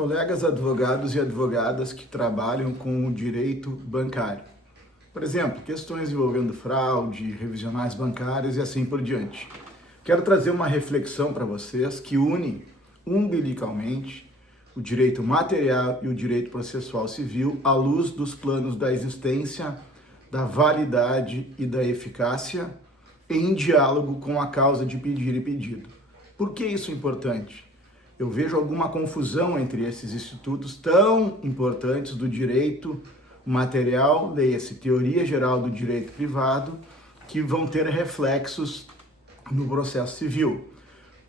Colegas advogados e advogadas que trabalham com o direito bancário. Por exemplo, questões envolvendo fraude, revisionais bancárias e assim por diante. Quero trazer uma reflexão para vocês que une umbilicalmente o direito material e o direito processual civil à luz dos planos da existência, da validade e da eficácia em diálogo com a causa de pedir e pedido. Por que isso é importante? Eu vejo alguma confusão entre esses institutos tão importantes do direito material, leia-se teoria geral do direito privado, que vão ter reflexos no processo civil.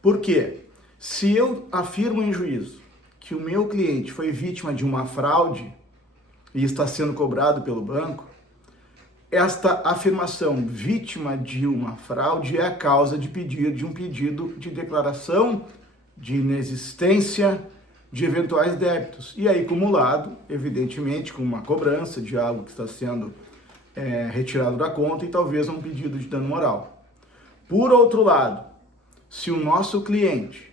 Por quê? Se eu afirmo em juízo que o meu cliente foi vítima de uma fraude e está sendo cobrado pelo banco, esta afirmação, vítima de uma fraude, é a causa de pedir de um pedido de declaração de inexistência de eventuais débitos. E aí, acumulado, evidentemente, com uma cobrança de algo que está sendo retirado da conta e talvez um pedido de dano moral. Por outro lado, se o nosso cliente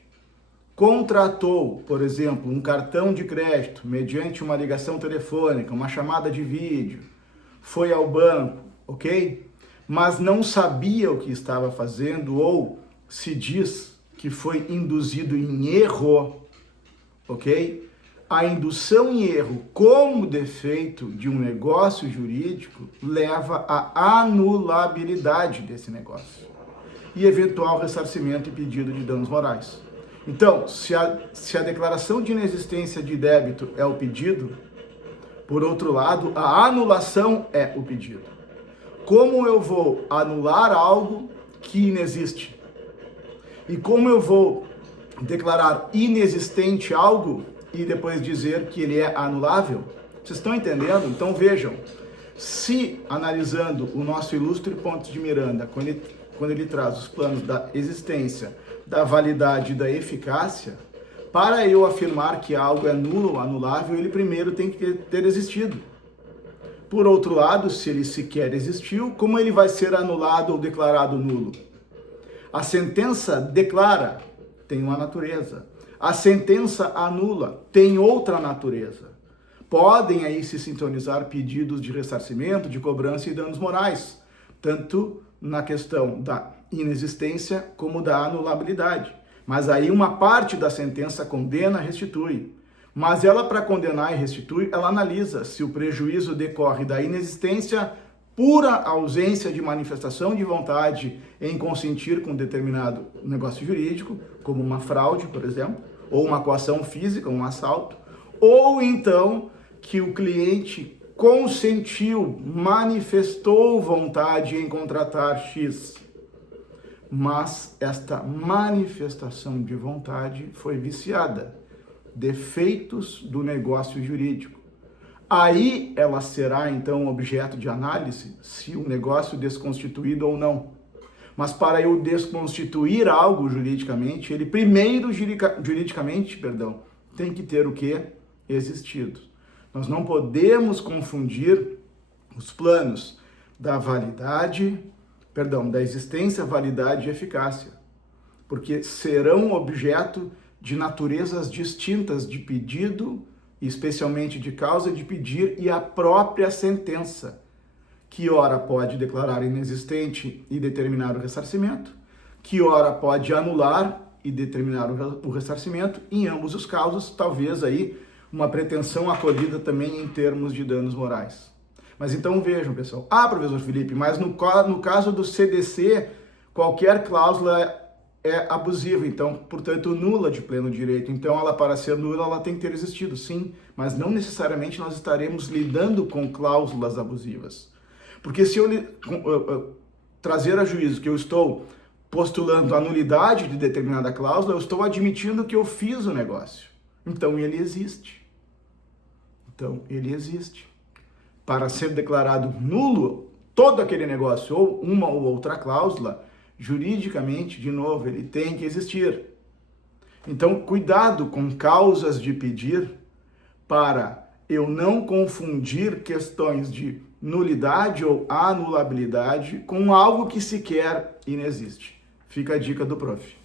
contratou, por exemplo, um cartão de crédito mediante uma ligação telefônica, uma chamada de vídeo, foi ao banco, ok? Mas não sabia o que estava fazendo ou se diz que foi induzido em erro, ok? A indução em erro como defeito de um negócio jurídico leva à anulabilidade desse negócio e eventual ressarcimento e pedido de danos morais. Então, se a declaração de inexistência de débito é o pedido, por outro lado, a anulação é o pedido. Como eu vou anular algo que inexiste? E como eu vou declarar inexistente algo e depois dizer que ele é anulável? Vocês estão entendendo? Então vejam, se analisando o nosso ilustre Pontes de Miranda, quando ele traz os planos da existência, da validade e da eficácia, para eu afirmar que algo é nulo ou anulável, ele primeiro tem que ter existido. Por outro lado, se ele sequer existiu, como ele vai ser anulado ou declarado nulo? A sentença declara, tem uma natureza. A sentença anula, tem outra natureza. Podem aí se sintonizar pedidos de ressarcimento, de cobrança e danos morais, tanto na questão da inexistência como da anulabilidade. Mas aí uma parte da sentença condena, restitui. Mas ela, para condenar e restituir, ela analisa se o prejuízo decorre da inexistência, pura ausência de manifestação de vontade em consentir com determinado negócio jurídico, como uma fraude, por exemplo, ou uma coação física, um assalto, ou então que o cliente consentiu, manifestou vontade em contratar X, mas esta manifestação de vontade foi viciada, defeitos do negócio jurídico. Aí ela será, então, objeto de análise se o negócio desconstituído ou não. Mas para eu desconstituir algo juridicamente, ele primeiro, tem que ter o quê? Existido. Nós não podemos confundir os planos da validade, da existência, validade e eficácia, porque serão objeto de naturezas distintas de pedido, especialmente de causa de pedir, e a própria sentença, que ora pode declarar inexistente e determinar o ressarcimento, que ora pode anular e determinar o ressarcimento, e em ambos os casos, talvez aí uma pretensão acolhida também em termos de danos morais. Mas então vejam, pessoal, professor Felipe, mas no caso do CDC, qualquer cláusula é abusiva, então, portanto, nula de pleno direito. Então, ela, para ser nula, ela tem que ter existido, sim, mas não necessariamente nós estaremos lidando com cláusulas abusivas. Porque se eu trazer a juízo que eu estou postulando a nulidade de determinada cláusula, eu estou admitindo que eu fiz o negócio. Então, ele existe. Para ser declarado nulo todo aquele negócio, ou uma ou outra cláusula, juridicamente, de novo, ele tem que existir. Então, cuidado com causas de pedir para eu não confundir questões de nulidade ou anulabilidade com algo que sequer inexiste. Fica a dica do prof.